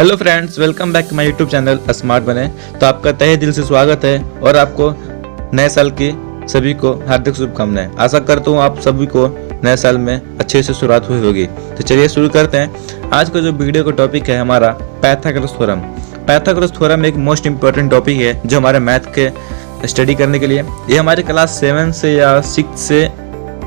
Hello friends, welcome back to my YouTube channel smart बने। तो आपका तहे दिल से स्वागत है और आपको नए साल की सभी को हार्दिक शुभकामनाएं। आशा करता हूँ आप सभी को नए साल में अच्छे से शुरुआत हुई होगी। तो चलिए शुरू करते हैं। आज का जो वीडियो का टॉपिक है हमारा पाइथागोरस थ्योरम। पाइथागोरस थ्योरम एक मोस्ट इंपॉर्टेंट टॉपिक है जो हमारे मैथ के स्टडी करने के लिए। ये हमारे क्लास 7 से या 6 से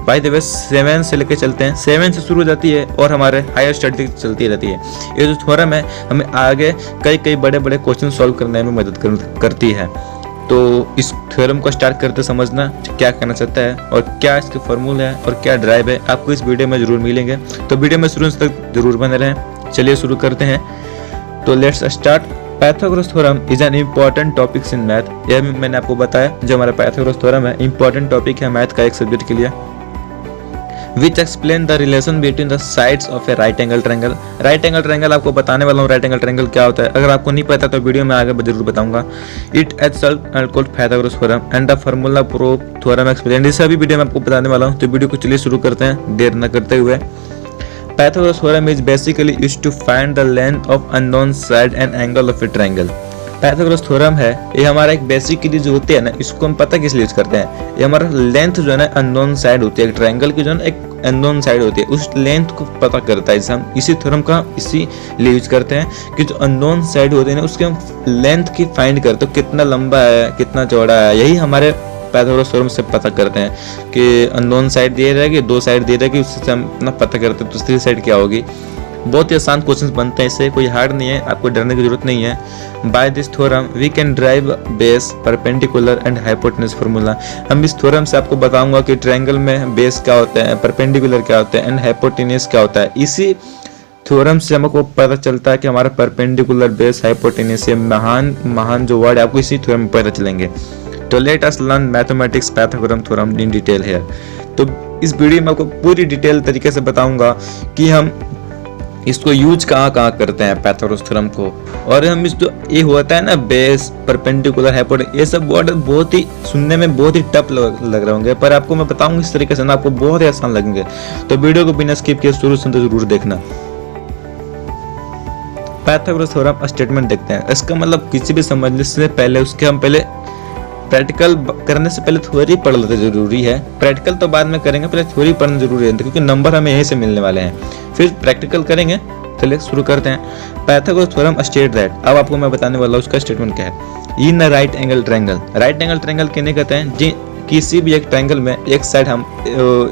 बाय द वे 7 से लेके चलते हैं, 7 से शुरू हो जाती है और हमारे हायर स्टडी तक चलती रहती है। ये जो थ्योरम है हमें आगे कई बड़े बड़े क्वेश्चन सॉल्व करने में मदद करती है। तो इस थ्योरम को स्टार्ट करते समझना क्या करना चाहता है और क्या इसके फॉर्मूला है और क्या ड्राइव है, आपको इस वीडियो में जरूर मिलेंगे। तो वीडियो में शुरू तक जरूर बने रहें। चलिए शुरू करते हैं। तो let's start. Pythagoras theorem is an important topics in math. यह मैंने आपको बताया जो हमारा पाइथागोरस थ्योरम है इम्पॉर्टेंट टॉपिक है मैथ का एक सब्जेक्ट के लिए। Which explain the relation between the sides of a right angle triangle। Right angle triangle आपको बताने वाला हूँ राइट एंगल ट्रायंगल क्या होता है। अगर आपको नहीं पता तो वीडियो में आगे जरूर बताऊंगा। It called Pythagoras theorem and the formula proof theorem explain. इसे अभी वीडियो में आपको बताने वाला हूँ। तो वीडियो को चलिए शुरू करते हैं देर न करते हुए। Pythagoras theorem is basically used to find the length of unknown side and angle of a triangle। Pythagoras theorem है ये हमारा एक बेसिकली जो होती है ना, इसको हम पता किस लिए यूज करते हैं। ये हमारा लेंथ जो है ना अननोन साइड होती है, एक ट्रायंगल की जो है ना एक अननोन साइड होती है, उस लेंथ को पता करता है। इसे हम इसी थ्योरम का इसीलिए यूज करते हैं कि जो अननोन साइड होती है ना उसके हम लेंथ की फाइंड करते हैं, कितना लंबा है कितना चौड़ा है। यही हमारे पाइथागोरस थ्योरम से पता करते हैं कि अननोन साइड दिए रहेगी, दो साइड दिए रहेगी, उससे हम अपना पता करते हैं दूसरी साइड क्या होगी। बहुत ही आसान क्वेश्चंस बनते हैं, इससे कोई हार्ड नहीं है, आपको डरने की जरूरत नहीं है। By this theorem we can drive base perpendicular and hypotenuse formula. हम इस थ्योरम से आपको बताऊंगा कि ट्रायंगल में बेस क्या होता है, परपेंडिकुलर क्या होता है एंड हाइपोटेन्यूज क्या होता है। इसी थ्योरम से हमको पता चलता है कि हमारा परपेंडिकुलर बेस हाइपोटेन्यूज ये महान जो वर्ड है आपको इसी थ्योरम में पता चलेंगे। तो let us learn mathematics Pythagoras theorem in detail here. तो इस वीडियो में आपको पूरी डिटेल तरीके से बताऊंगा कि हम इसको यूज कहाँ करते हैं पाइथागोरस थ्योरम को। और हम इस जो ये होता है ना बेस परपेंडिकुलर हाइपोटेन्यूज, ये सब वर्ड बहुत ही सुनने में बहुत ही टफ लग रहे होंगे, पर आपको मैं बताऊंगा इस तरीके से ना आपको बहुत ही आसान लगेंगे। तो वीडियो को बिना स्किप किए शुरू से जरूर देखना। पाइथागोरस थ्योरम स्टेटमेंट देखते हैं। इसका मतलब किसी भी समझने से पहले उसके हम पहले प्रैक्टिकल करने से पहले थ्योरी पढ़ लेते जरूरी है। प्रैक्टिकल तो बाद में करेंगे, पहले थ्योरी पढ़ना जरूरी है क्योंकि नंबर हमें यहीं से मिलने वाले हैं, फिर प्रैक्टिकल करेंगे। चलिए शुरू करते हैं। पाइथागोरस थ्योरम स्टेट दैट, अब आपको मैं बताने वाला हूँ उसका स्टेटमेंट क्या है। In right angle triangle, right angle triangle किन्हें कहते हैं जी, किसी भी एक ट्रायंगल में एक साइड हम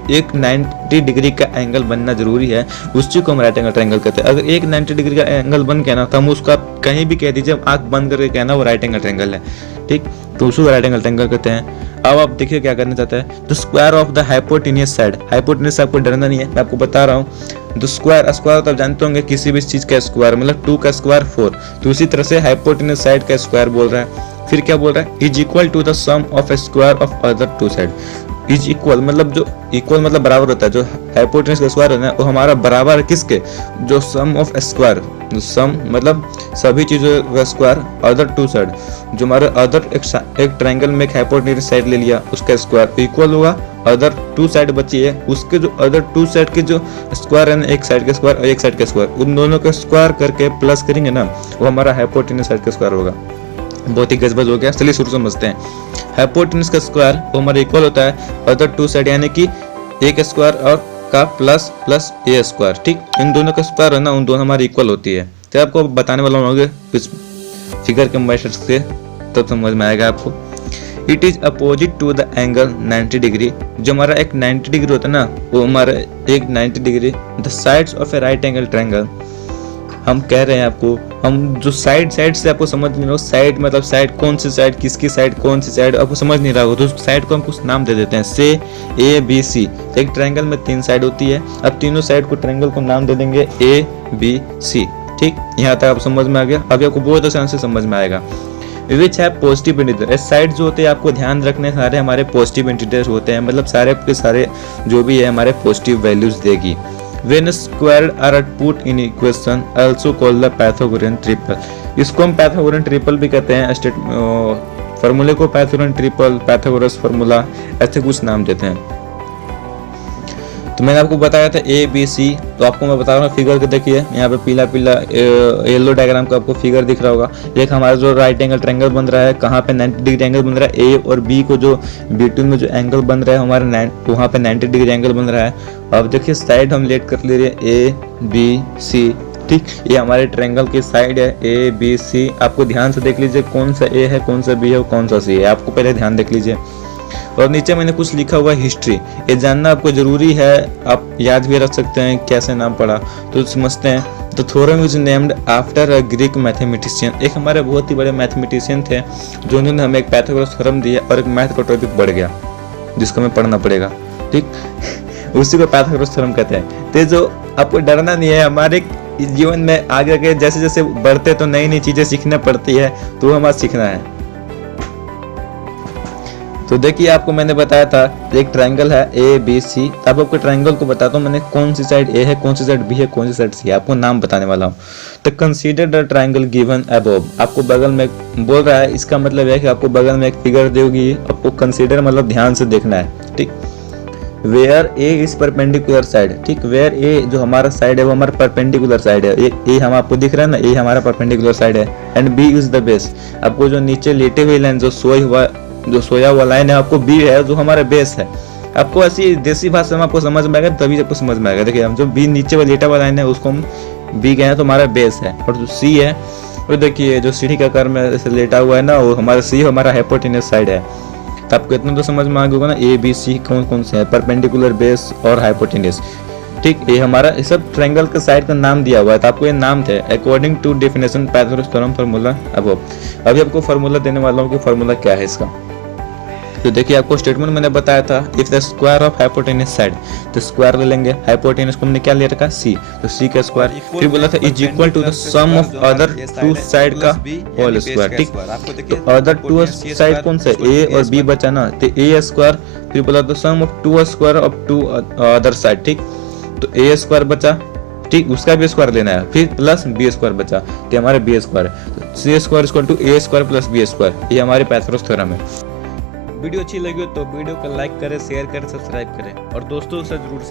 एक 90 डिग्री का एंगल बनना जरूरी है, उसी को हम राइट एंगल ट्रायंगल कहते हैं। अगर एक 90 डिग्री का एंगल बन के ना तो हम उसका कहीं भी कह दीजिए, आंख बंद करके कहना वो राइट एंगल ट्रायंगल है, ठीक, तो उसको राइट एंगल ट्रायंगल कहते हैं। अब आप देखिए क्या करना चाहते हैं। The square of the hypotenuse side, hypotenuse से आपको डरना नहीं है, मैं आपको बता रहा हूँ। द स्क्वायर, स्क्वायर तो आप जानते होंगे किसी भी चीज का स्क्वायर मतलब 2 का स्क्वायर 4, तो उसी तरह से हाइपोटेन्यूज साइड का स्क्वायर बोल रहा है। फिर क्या बोल रहा है, is equal to the sum of a square of other 2 side. Is equal मतलब जो इक्वल मतलब बराबर होता है, जो हाइपोटेन्यूज का स्क्वायर होता है वो हमारा बराबर है किसके, जो सम ऑफ स्क्वायर, सम मतलब सभी चीजों का स्क्वायर, अदर 2 साइड जो हमारे अदर एक ट्रायंगल में एक हाइपोटेन्यूज साइड ले लिया उसका स्क्वायर इक्वल होगा अदर 2 साइड बची है उसके जो अदर 2 साइड के जो स्क्वायर है ना, एक साइड का स्क्वायर और एक साइड का स्क्वायर, उन दोनों का स्क्वायर करके प्लस करेंगे ना, वो हमारा हाइपोटेन्यूज साइड का स्क्वायर होगा। बहुत ही गजबज हो गया। चलिए शुरू समझते हैं। हाइपोटेन्यूज का स्क्वायर वो हमारा इक्वल होता है अदर 2 साइड यानी कि एक स्क्वायर और का प्लस ए स्क्वायर, ठीक, इन दोनों का स्क्वायर है ना उन दोनों हमारी इक्वल होती है। तो आपको बताने वाला हूँ कुछ फिगर के मेथड से, तब समझ में आएगा आपको। It is opposite to the angle 90 degree, जो हमारा एक 90 डिग्री होता है ना वो हमारा एक 90 degree the sides of A right angle triangle. हम कह रहे हैं आपको, हम जो साइड से आपको समझ नहीं रहा, साइड मतलब साइड कौन सी साइड, किसकी साइड कौन सी साइड आपको समझ नहीं रहा हो तो उस साइड को हम कुछ नाम दे देते हैं, से ए बी सी। एक ट्रायंगल में 3 साइड होती है, अब तीनों साइड को ट्रायंगल को नाम दे देंगे ए बी सी, ठीक, यहाँ तक आप समझ में आ गया। अभी आपको बहुत आसान से समझ में आएगा। विच है पॉजिटिव इंटीजर, साइड जो होते हैं आपको ध्यान रखने सारे हमारे पॉजिटिव इंटीजर होते हैं, मतलब सारे के सारे जो भी है हमारे पॉजिटिव वैल्यूज देगी। When squared are put in equation also called the Pythagorean triple, इसको हम Pythagorean triple भी कहते हैं। फॉर्मूले को Pythagorean triple, Pythagoras फॉर्मूला ऐसे कुछ नाम देते हैं। तो मैंने आपको बताया था ए बी सी, तो आपको मैं बता रहा हूँ फिगर को देखिए, यहाँ पे पीला पीला येलो डायग्राम का आपको फिगर दिख रहा होगा। एक हमारा जो राइट एंगल ट्रायंगल बन रहा है, कहाँ पे 90 डिग्री एंगल बन रहा है, ए और बी को जो बिटवीन में जो एंगल बन रहा है हमारे वहाँ पे 90 डिग्री एंगल बन रहा है। अब देखिए साइड हम लेट कर ले रहे हैं ए बी सी, ठीक, ये हमारे ट्रायंगल की साइड है ए बी सी। आपको ध्यान से देख लीजिए कौन सा ए है, कौन सा बी है और कौन सा सी है, आपको पहले ध्यान देख लीजिए। और नीचे मैंने कुछ लिखा हुआ है हिस्ट्री, ये जानना आपको जरूरी है, आप याद भी रख सकते हैं कैसे नाम पढ़ा, तो समझते हैं। तो theorem is named after a Greek mathematician, एक हमारे बहुत ही बड़े मैथमेटिशियन थे जो उन्होंने हमें एक पाइथागोरस थ्योरम दिया और एक मैथ का टॉपिक बढ़ गया जिसको हमें पढ़ना पड़ेगा, ठीक, उसी को पाइथागोरस थ्योरम कहते हैं। तो जो आपको डरना नहीं है, हमारे जीवन में आगे आगे जैसे जैसे बढ़ते तो नई नई चीजें सीखना पड़ती है, तो हमें सीखना है। तो देखिए आपको मैंने बताया था एक ट्रायंगल है ए बी सी, अब आपको ट्रायंगल को बताता हूँ मैंने कौन सी साइड ए है, कौन सी साइड बी है, कौन सी साइड सी है, आपको नाम बताने वाला हूँ। तो consider the triangle given above, आपको बगल में बोल रहा है, इसका मतलब है कि आपको बगल में एक फिगर देगी, आपको कंसीडर मतलब ध्यान से देखना है, ठीक। Where A is perpendicular side, ठीक, वेयर ए जो हमारा साइड है वो हमारा परपेंडिकुलर साइड है, ए हम आपको दिख रहा है ना, ए हमारा परपेंडिकुलर साइड है। And B is the base, आपको जो नीचे लेटे हुए लाइन जो सोया हुआ लाइन है आपको बी है जो हमारा बेस है। आपको ऐसी देसी भाषा में आपको समझ में आएगा तभी आपको समझ में आएगा। देखिए हम जो बी नीचे वाला लेटा हुआ लाइन है उसको हम बी गए हैं तो हमारा बेस है, और जो सी है और देखिए जो सीढ़ी का आकार में ऐसे लेटा हुआ है ना वो हमारा सी हमारा हाइपोटेनस साइड है। तो आपको इतना तो समझ में आ गया होगा ना ए बी सी कौन कौन से है, परपेंडिकुलर, बेस और हाइपोटेनस, ठीक। ये हमारा ये सब ट्रायंगल के साइड का नाम दिया हुआ है, तो आपको ये नाम थे according to definition Pythagoras theorem formula above. अभी आपको फार्मूला देने वाला हूँ कि फार्मूला क्या है इसका। तो देखिए आपको स्टेटमेंट मैंने बताया था, if the square of hypotenuse side, तो स्क्वायर ले लेंगे, हाइपोटेनस को हमने क्या ले रखा सी, तो सी का स्क्वायर, फिर बोला था is equal to the sum of other two side का होल स्क्वायर, ठीक। तो अदर टू साइड कौन सा ए और बी बचा ना, तो ए स्क्वायर, फिर बोला तो sum of two square of two other side, ठीक। तो ए स्क्वायर बचा, ठीक, उसका भी स्क्वायर लेना है, फिर प्लस बी स्क्वायर बचा, तो हमारे बी स्क्वायर, तो C square equal to A square plus B square, ये हमारे पाइथागोरस थ्योरम है। वीडियो अच्छी लगी हो तो वीडियो को लाइक करें, शेयर करें, सब्सक्राइब करें और दोस्तों से जरूर